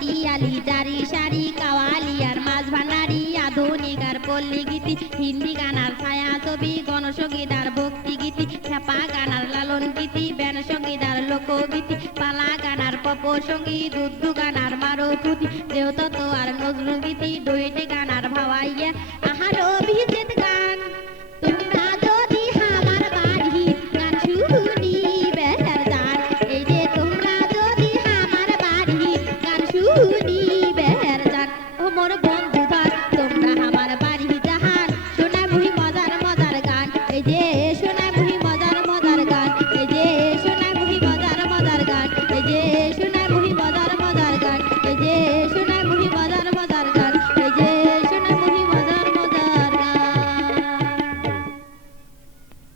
পাতিয়ালি জারি সারি কাওয়ালি আর মাছ ভান্ডারি আধুনিক আর পল্লী গীতি হিন্দি গানার ছায়া ছবি গণসঙ্গীত আর ভক্তি গীতি খেপা গানার লালন গীতি ব্যান সঙ্গীত আর লোকগীতি পালা গানার পপ সঙ্গীত উর্দু গানার মারুতি দেহতত্ত্ব আর নজরুল গীতি ডুয়েটে